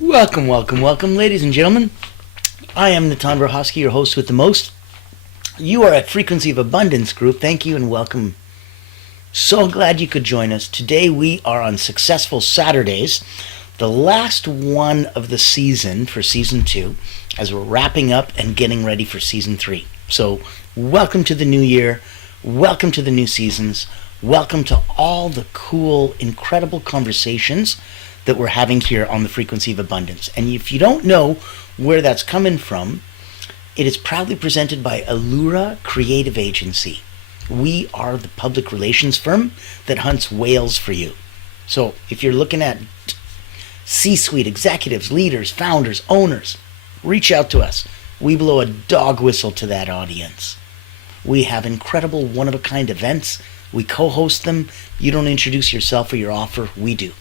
Welcome, welcome, welcome, ladies and gentlemen. I am Natan Verhosky, your host with the most. You are at Frequency of Abundance Group. Thank you and welcome. So glad you could join us. Today we are on Successful Saturdays, the last one of the season for Season 2, as we're wrapping up and getting ready for Season 3. So welcome to the new year. Welcome to the new seasons. Welcome to all the cool, incredible conversations that we're having here on the Frequency of Abundance. And if you don't know where that's coming from, it is proudly presented by Allura Creative Agency. We are the public relations firm that hunts whales for you. So if you're looking at C-suite executives, leaders, founders, owners, reach out to us. We blow a dog whistle to that audience. We have incredible one-of-a-kind events. We co-host them. You don't introduce yourself or your offer. We do.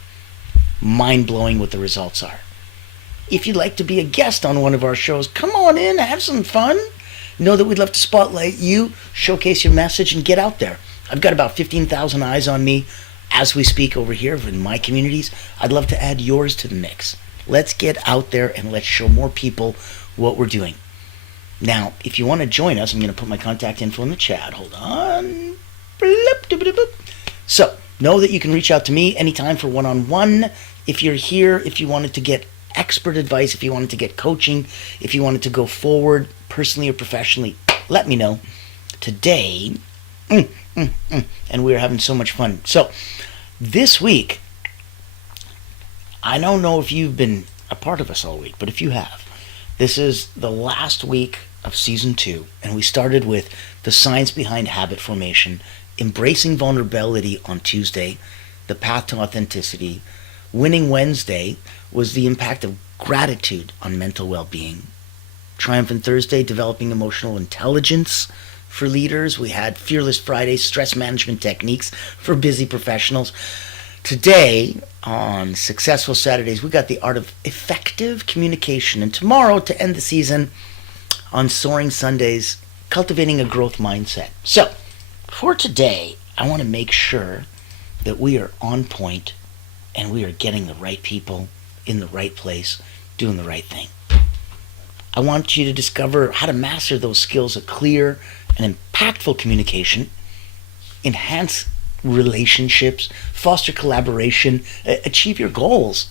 Mind-blowing what the results are. If you'd like to be a guest on one of our shows, come on in, have some fun. Know that we'd love to spotlight you, showcase your message, and get out there. I've got about 15,000 eyes on me as we speak over here in my communities. I'd love to add yours to the mix. Let's get out there and let's show more people what we're doing. Now, if you want to join us, I'm going to put my contact info in the chat. Hold on. So, know that you can reach out to me anytime for one-on-one. If you're here, if you wanted to get expert advice, if you wanted to get coaching, if you wanted to go forward personally or professionally, let me know. Today, and we're having so much fun. So, this week, I don't know if you've been a part of us all week, but if you have, this is the last week of Season 2, and we started with the science behind habit formation, embracing vulnerability on Tuesday, the path to authenticity. Winning Wednesday was the impact of gratitude on mental well-being. Triumphant Thursday, developing emotional intelligence for leaders. We had Fearless Friday, stress management techniques for busy professionals. Today, on Successful Saturdays, we got the art of effective communication. And tomorrow, to end the season, on Soaring Sundays, cultivating a growth mindset. So, for today, I want to make sure that we are on point and we are getting the right people in the right place, doing the right thing. I want you to discover how to master those skills of clear and impactful communication, enhance relationships, foster collaboration, achieve your goals.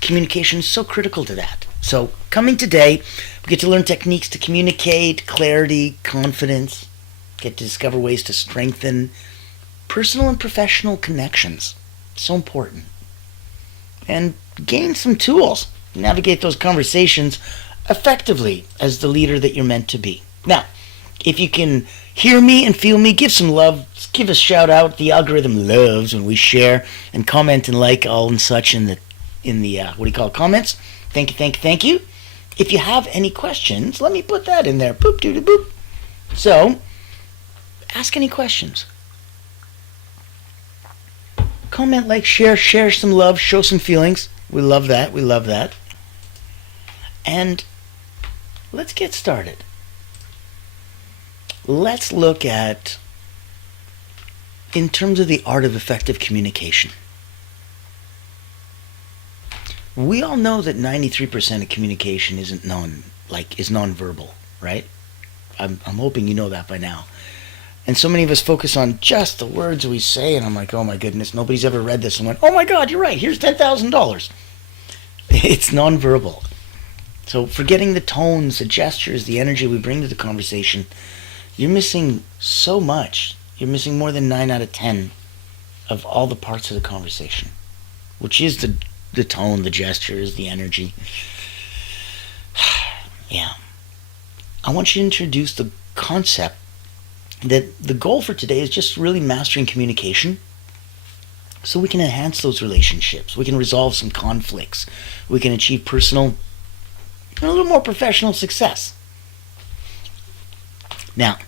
Communication is so critical to that. So, coming today, we get to learn techniques to communicate, clarity, confidence, get to discover ways to strengthen personal and professional connections. So important. And gain some tools to navigate those conversations effectively as the leader that you're meant to be. Now, if you can hear me and feel me, give some love, give a shout out. The algorithm loves when we share and comment and like all and such in the comments. Thank you, thank you, thank you. If you have any questions, let me put that in there. Boop, doo, doo, boop. So, ask any questions. Comment, like, share some love, show some feelings. We love that, we love that. And let's get started. Let's look at, in terms of the art of effective communication. We all know that 93% of communication is nonverbal, right? I'm hoping you know that by now. And so many of us focus on just the words we say, and I'm like, oh my goodness, nobody's ever read this and went, oh my God, you're right, here's $10,000. It's nonverbal. So forgetting the tones, the gestures, the energy we bring to the conversation, you're missing so much. You're missing more than 9 out of 10 of all the parts of the conversation, which is the tone, the gestures, the energy. Yeah. I want you to introduce the concept that the goal for today is just really mastering communication so we can enhance those relationships. We can resolve some conflicts. We can achieve personal and a little more professional success. Now,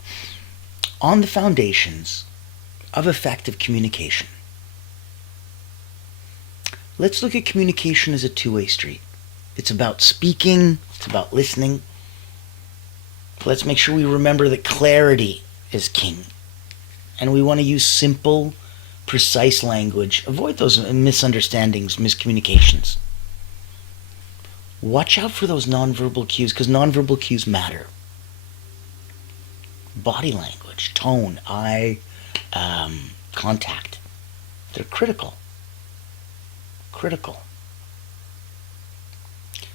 on the foundations of effective communication, let's look at communication as a two-way street. It's about speaking, it's about listening. Let's make sure we remember that clarity is king. And we want to use simple, precise language. Avoid those misunderstandings, miscommunications. Watch out for those nonverbal cues, because nonverbal cues matter. Body language, tone, eye contact. They're critical. Critical.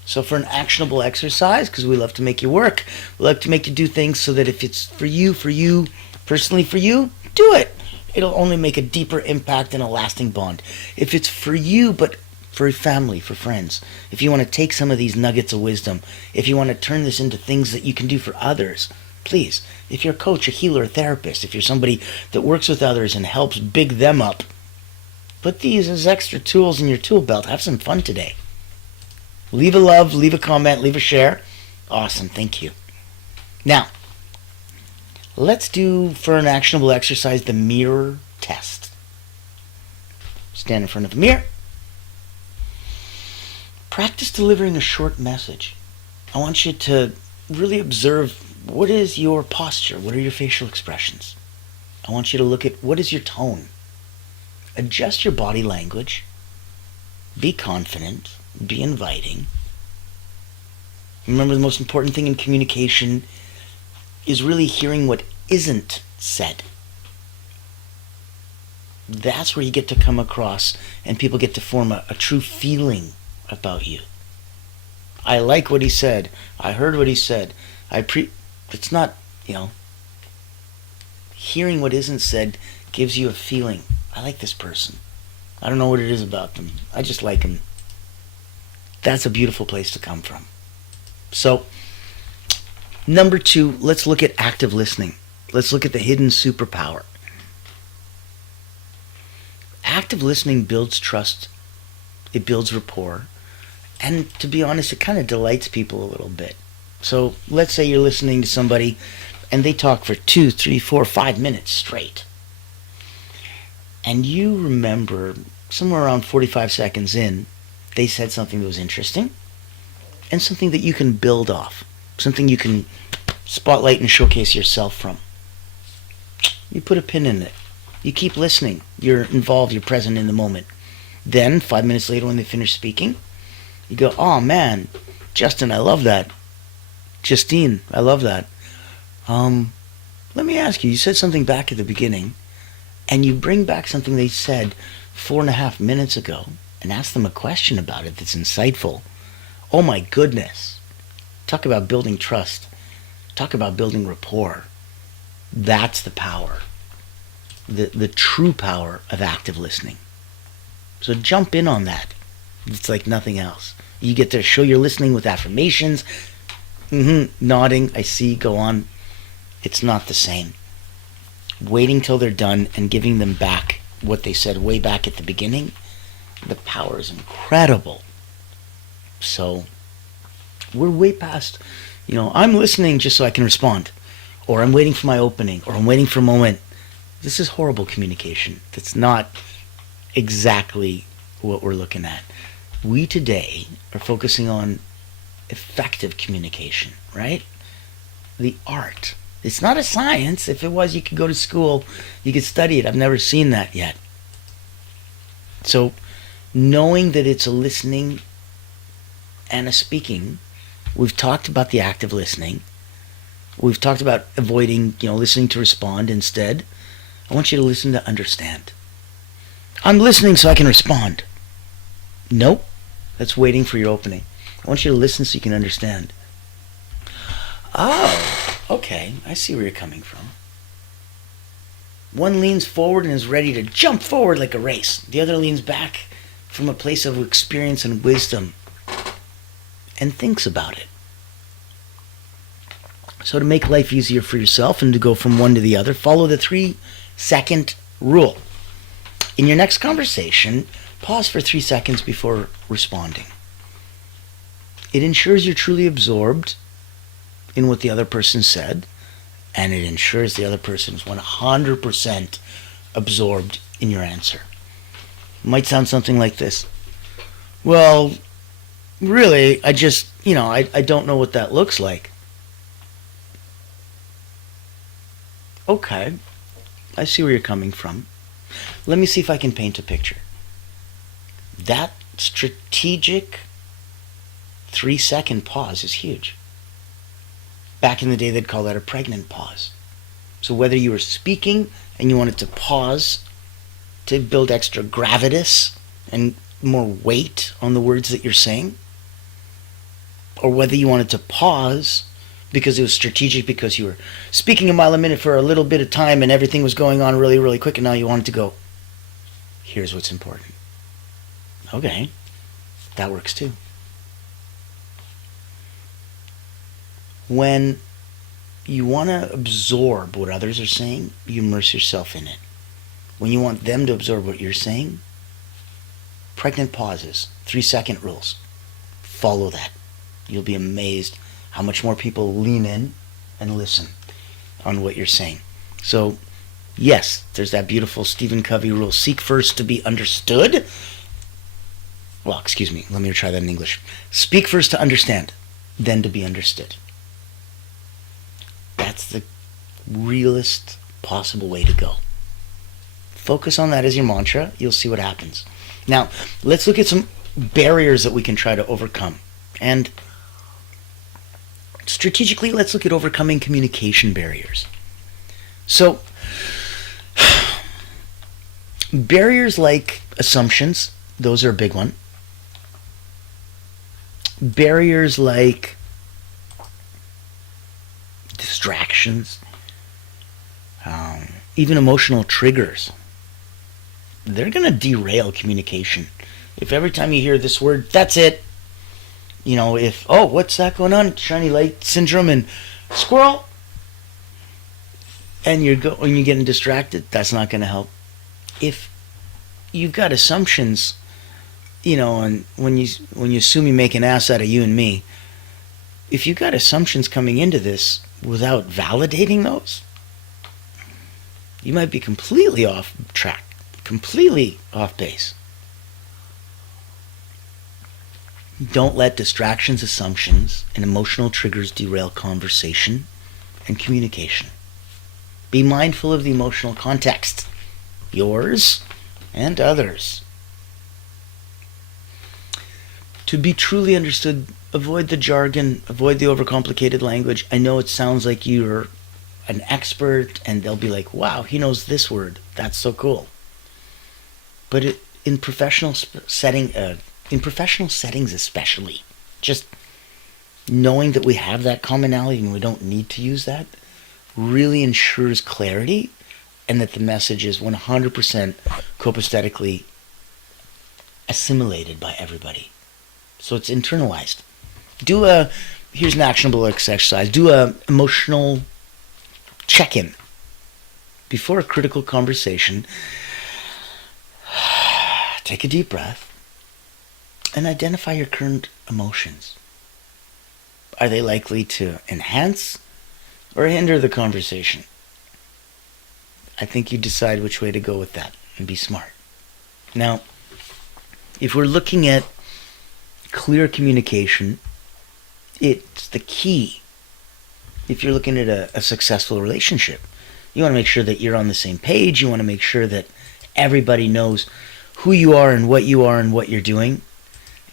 So for an actionable exercise, because we love to make you work, we like to make you do things so that if it's for you, personally for you, do it. It'll only make a deeper impact and a lasting bond. If it's for you, but for family, for friends, if you want to take some of these nuggets of wisdom, if you want to turn this into things that you can do for others, please, if you're a coach, a healer, a therapist, if you're somebody that works with others and helps big them up, put these as extra tools in your tool belt. Have some fun today. Leave a love, leave a comment, leave a share. Awesome, thank you. Now, let's do, for an actionable exercise, the mirror test. Stand in front of the mirror. Practice delivering a short message. I want you to really observe, what is your posture? What are your facial expressions? I want you to look at, what is your tone? Adjust your body language. Be confident. Be inviting. Remember, the most important thing in communication is really hearing what isn't said. That's where you get to come across and people get to form a true feeling about you. I like what he said. I heard what he said. It's not, hearing what isn't said gives you a feeling. I like this person. I don't know what it is about them. I just like them. That's a beautiful place to come from. So, number 2, let's look at active listening. Let's look at the hidden superpower. Active listening builds trust. It builds rapport. And to be honest, it kind of delights people a little bit. So let's say you're listening to somebody and they talk for 2, 3, 4, 5 minutes straight. And you remember somewhere around 45 seconds in, they said something that was interesting and something that you can build off, something you can spotlight and showcase yourself from. You put a pin in it. You keep listening. You're involved. You're present in the moment. Then, 5 minutes later when they finish speaking, you go, oh man, Justin, I love that. Justine, I love that. Let me ask you, you said something back at the beginning, and you bring back something they said 4.5 minutes ago, and ask them a question about it that's insightful. Oh my goodness. Talk about building trust. Talk about building rapport. That's the power. The true power of active listening. So jump in on that. It's like nothing else. You get to show you're listening with affirmations. Nodding, I see, go on. It's not the same. Waiting till they're done and giving them back what they said way back at the beginning, the power is incredible. So we're way past, I'm listening just so I can respond, or I'm waiting for my opening, or I'm waiting for a moment. This is horrible communication. That's not exactly what we're looking at. We today are focusing on effective communication, right? The art. It's not a science. If it was, you could go to school, you could study it. I've never seen that yet. So knowing that it's a listening and a speaking, we've talked about the active listening. We've talked about avoiding, listening to respond instead. I want you to listen to understand. I'm listening so I can respond. Nope. That's waiting for your opening. I want you to listen so you can understand. Oh, okay. I see where you're coming from. One leans forward and is ready to jump forward like a race. The other leans back from a place of experience and wisdom and thinks about it. So to make life easier for yourself and to go from one to the other, follow the 3-second rule. In your next conversation, pause for 3 seconds before responding. It ensures you're truly absorbed in what the other person said, and it ensures the other person is 100% absorbed in your answer. It might sound something like this. Well, really, I just, I don't know what that looks like. Okay, I see where you're coming from. Let me see if I can paint a picture. That strategic 3-second pause is huge. Back in the day, they'd call that a pregnant pause. So whether you were speaking and you wanted to pause to build extra gravitas and more weight on the words that you're saying, or whether you wanted to pause because it was strategic, because you were speaking a mile a minute for a little bit of time and everything was going on really, really quick, and now you wanted to go, here's what's important. Okay, that works too. When you want to absorb what others are saying, you immerse yourself in it. When you want them to absorb what you're saying, pregnant pauses, 3-second rules. Follow that. You'll be amazed how much more people lean in and listen on what you're saying. So, yes, there's that beautiful Stephen Covey rule. Seek first to be understood. Well, excuse me, let me try that in English. Speak first to understand, then to be understood. That's the realest possible way to go. Focus on that as your mantra. You'll see what happens. Now, let's look at some barriers that we can try to overcome. And strategically, let's look at overcoming communication barriers. So, barriers like assumptions, those are a big one. Barriers like distractions, even emotional triggers, they're going to derail communication. If every time you hear this word, that's it. You know, if, oh, what's that going on? Shiny light syndrome and squirrel. And you're getting distracted, that's not going to help. If you've got assumptions, you know, and when you assume you make an ass out of you and me, if you've got assumptions coming into this without validating those, you might be completely off track, completely off base. Don't let distractions, assumptions, and emotional triggers derail conversation and communication. Be mindful of the emotional context, yours and others. To be truly understood, avoid the jargon, avoid the overcomplicated language. I know it sounds like you're an expert and they'll be like, wow, he knows this word. That's so cool. But in professional settings especially, just knowing that we have that commonality and we don't need to use that really ensures clarity, and that the message is 100% copaesthetically assimilated by everybody. So it's internalized. Here's an actionable exercise. Do a emotional check-in. Before a critical conversation, take a deep breath and identify your current emotions. Are they likely to enhance or hinder the conversation? I think you decide which way to go with that and be smart. Now, if we're looking at clear communication, it's the key. If you're looking at a successful relationship, you want to make sure that you're on the same page. You want to make sure that everybody knows who you are and what you're doing.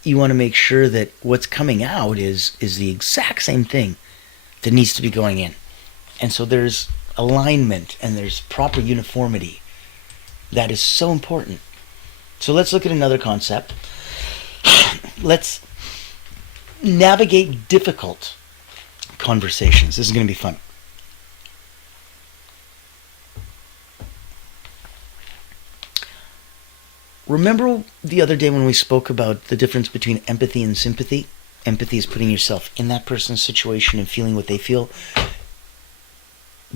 You want to make sure that what's coming out is the exact same thing that needs to be going in. And so there's alignment and there's proper uniformity. That is so important. So let's look at another concept. Let's navigate difficult conversations. This is going to be fun. Remember the other day when we spoke about the difference between empathy and sympathy? Empathy is putting yourself in that person's situation and feeling what they feel,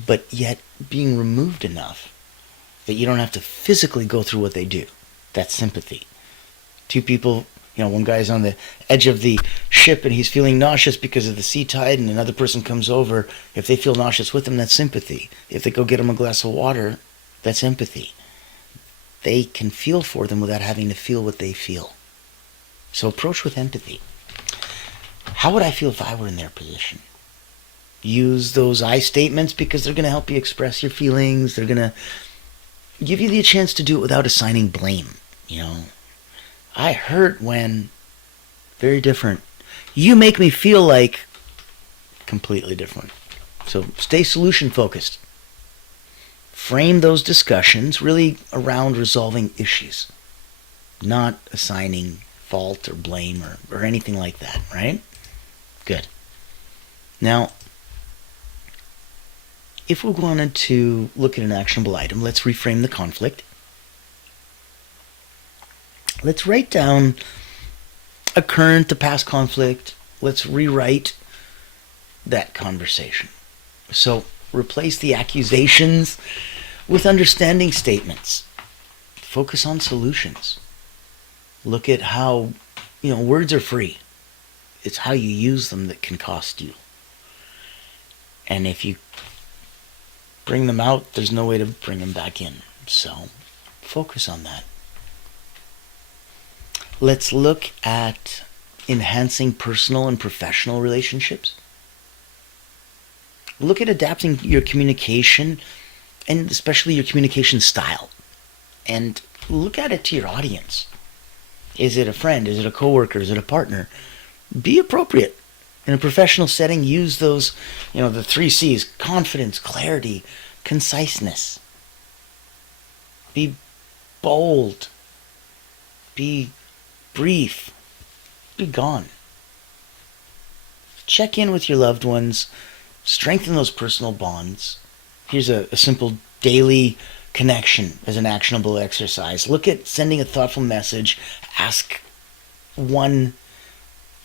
but yet being removed enough that you don't have to physically go through what they do. That's sympathy. Two people, one guy's on the edge of the ship and he's feeling nauseous because of the sea tide, and another person comes over. If they feel nauseous with him, that's sympathy. If they go get him a glass of water, that's empathy. They can feel for them without having to feel what they feel. So approach with empathy. How would I feel if I were in their position? Use those I statements because they're going to help you express your feelings. They're going to give you the chance to do it without assigning blame. I hurt when, very different. You make me feel like completely different. So stay solution focused. Frame those discussions really around resolving issues, not assigning fault or blame or anything like that, right? Good. Now, if we wanted to look at an actionable item, let's reframe the conflict. Let's write down a current, a past conflict. Let's rewrite that conversation. So replace the accusations with understanding statements. Focus on solutions. Look at how, words are free. It's how you use them that can cost you. And if you bring them out, there's no way to bring them back in. So focus on that. Let's look at enhancing personal and professional relationships. Look at adapting your communication and especially your communication style. And look at it to your audience. Is it a friend? Is it a coworker? Is it a partner? Be appropriate. In a professional setting, use those, the 3 C's: confidence, clarity, conciseness. Be bold. Be brief. Be gone. Check in with your loved ones. Strengthen those personal bonds. Here's a simple daily connection as an actionable exercise. Look at sending a thoughtful message. Ask one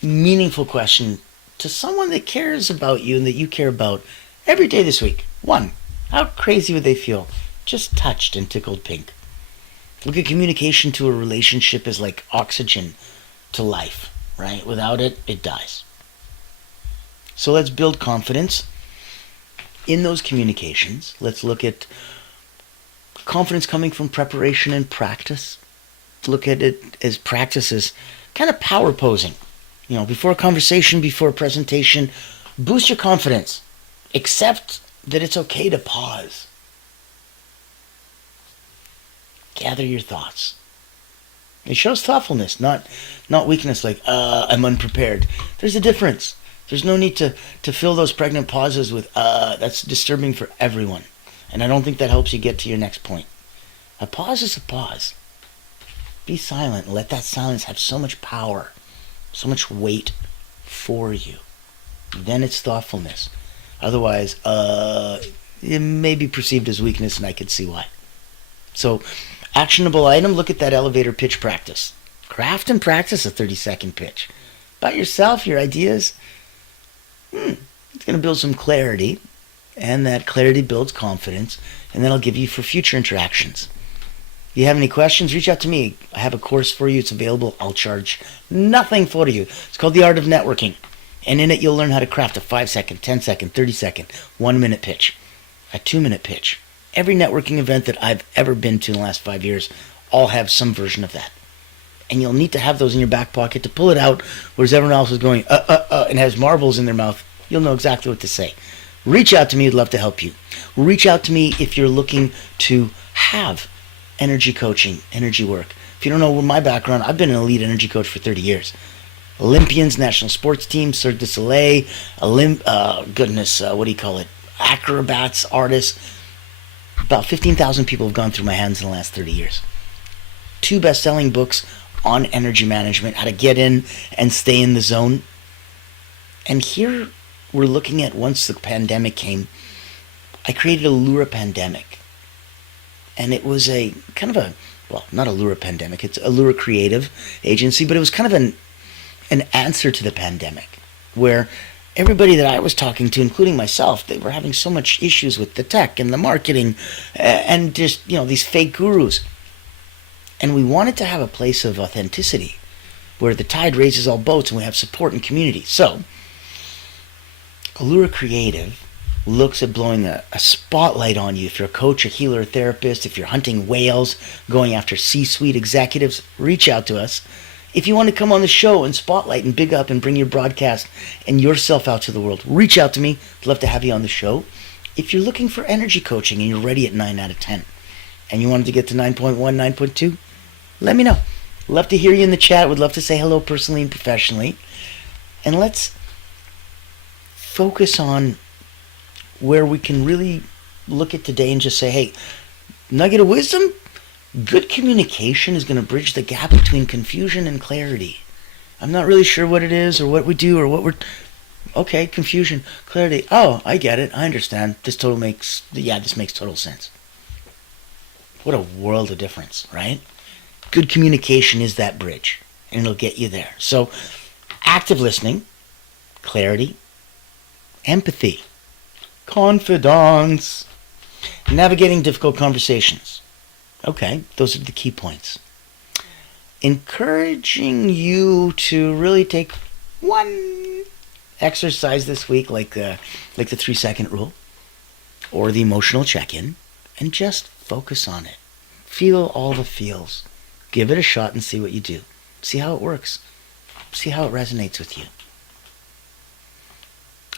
meaningful question to someone that cares about you and that you care about every day this week. One, how crazy would they feel? Just touched and tickled pink. Look at communication to a relationship as like oxygen to life, right? Without it, it dies. So let's build confidence in those communications. Let's look at confidence coming from preparation and practice. Look at it as practices, kind of power posing. Before a conversation, before a presentation, boost your confidence. Accept that it's okay to pause. Gather your thoughts. It shows thoughtfulness, not weakness, like, I'm unprepared. There's a difference. There's no need to fill those pregnant pauses with, that's disturbing for everyone. And I don't think that helps you get to your next point. A pause is a pause. Be silent and let that silence have so much power, so much weight for you. Then it's thoughtfulness. Otherwise, it may be perceived as weakness, and I can see why. So, actionable item, look at that elevator pitch practice. Craft and practice a 30-second pitch. About yourself, your ideas. It's going to build some clarity, and that clarity builds confidence, and that'll give you for future interactions. If you have any questions, reach out to me. I have a course for you. It's available. I'll charge nothing for you. It's called The Art of Networking. And in it, you'll learn how to craft a 5-second, 10-second, 30-second, 1-minute pitch, a 2-minute pitch. Every networking event that I've ever been to in the last 5 years all have some version of that. And you'll need to have those in your back pocket to pull it out, whereas everyone else is going, and has marbles in their mouth. You'll know exactly what to say. Reach out to me. I'd love to help you. Reach out to me if you're looking to have energy coaching, energy work. If you don't know my background, I've been an elite energy coach for 30 years. Olympians, national sports teams, Cirque du Soleil, acrobats, artists. About 15,000 people have gone through my hands in the last 30 years. 2 best-selling books on energy management, how to get in and stay in the zone. And here we're looking at, once the pandemic came, I created Allura Pandemic. And it was a kind of not Allura Pandemic, it's Allura Creative Agency, but it was kind of an answer to the pandemic, where everybody that I was talking to, including myself, they were having so much issues with the tech and the marketing and just, these fake gurus. And we wanted to have a place of authenticity where the tide raises all boats and we have support and community. So, Allura Creative looks at blowing a spotlight on you. If you're a coach, a healer, a therapist, if you're hunting whales, going after C-suite executives, reach out to us. If you want to come on the show and spotlight and big up and bring your broadcast and yourself out to the world, reach out to me. I'd love to have you on the show. If you're looking for energy coaching and you're ready at 9 out of 10 and you wanted to get to 9.1, 9.2, let me know. Love to hear you in the chat. Would love to say hello personally and professionally. And let's focus on where we can really look at today and just say, hey, nugget of wisdom, good communication is going to bridge the gap between confusion and clarity. I'm not really sure what it is or what we do or what we're... Okay, confusion, clarity. Oh, I get it. I understand. This makes total sense. What a world of difference, right? Good communication is that bridge, and it'll get you there. So, active listening, clarity, empathy, confidence, navigating difficult conversations. Okay, those are the key points. Encouraging you to really take one exercise this week, like the 3-second rule or the emotional check-in, and just focus on it. Feel all the feels. Give it a shot and see what you do. See how it works. See how it resonates with you.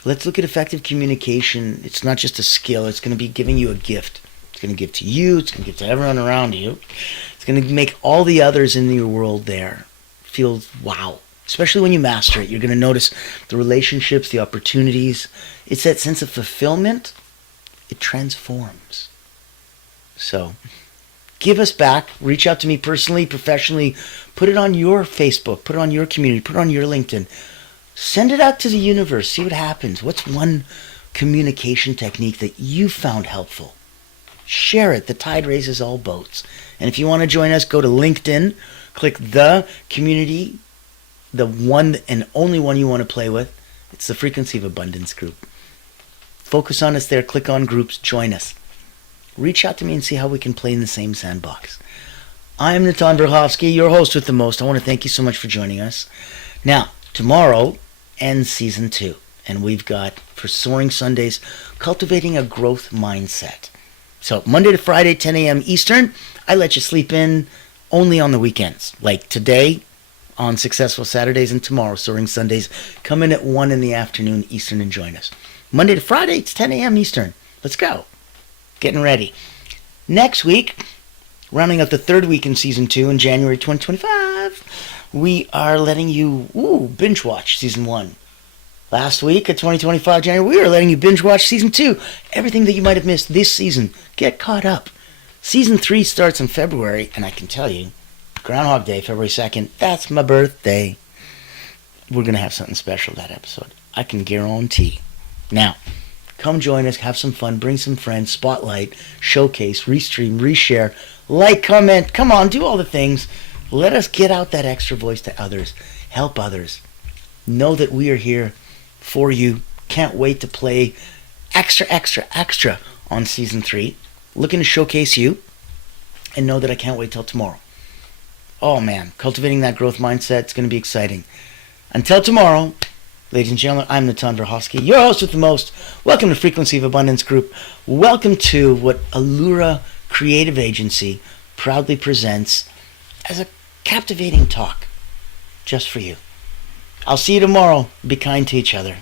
Let's look at effective communication. It's not just a skill. It's going to be giving you a gift. It's going to give to you. It's going to give to everyone around you. It's going to make all the others in your world there feel wow. Especially when you master it. You're going to notice the relationships, the opportunities. It's that sense of fulfillment. It transforms. So, give us back. Reach out to me personally, professionally. Put it on your Facebook. Put it on your community. Put it on your LinkedIn. Send it out to the universe. See what happens. What's one communication technique that you found helpful? Share it. The tide raises all boats. And if you want to join us, go to LinkedIn. Click the community, the one and only one you want to play with. It's the Frequency of Abundance group. Focus on us there. Click on groups. Join us. Reach out to me and see how we can play in the same sandbox. I'm Natan Verhovsky, your host with the most. I want to thank you so much for joining us. Now, tomorrow ends season 2. And we've got, for Soaring Sundays, cultivating a growth mindset. So, Monday to Friday, 10 a.m. Eastern. I let you sleep in only on the weekends. Like today, on Successful Saturdays, and tomorrow, Soaring Sundays. Come in at 1 in the afternoon Eastern and join us. Monday to Friday, it's 10 a.m. Eastern. Let's go. Getting ready. Next week, rounding out the 3rd week in Season 2 in January 2025, we are letting you binge watch Season 1. Last week at 2025 January, we are letting you binge watch Season 2. Everything that you might have missed this season, get caught up. Season 3 starts in February, and I can tell you, Groundhog Day, February 2nd, that's my birthday. We're going to have something special that episode. I can guarantee. Now, come join us, have some fun, bring some friends, spotlight, showcase, restream, reshare, like, comment, come on, do all the things. Let us get out that extra voice to others. Help others. Know that we are here for you. Can't wait to play extra on Season 3. Looking to showcase you. And know that I can't wait till tomorrow. Oh man, cultivating that growth mindset, it's going to be exciting. Until tomorrow, ladies and gentlemen, I'm Natan Verhovsky, your host with the most. Welcome to Frequency of Abundance Group. Welcome to what Allura Creative Agency proudly presents as a captivating talk just for you. I'll see you tomorrow. Be kind to each other.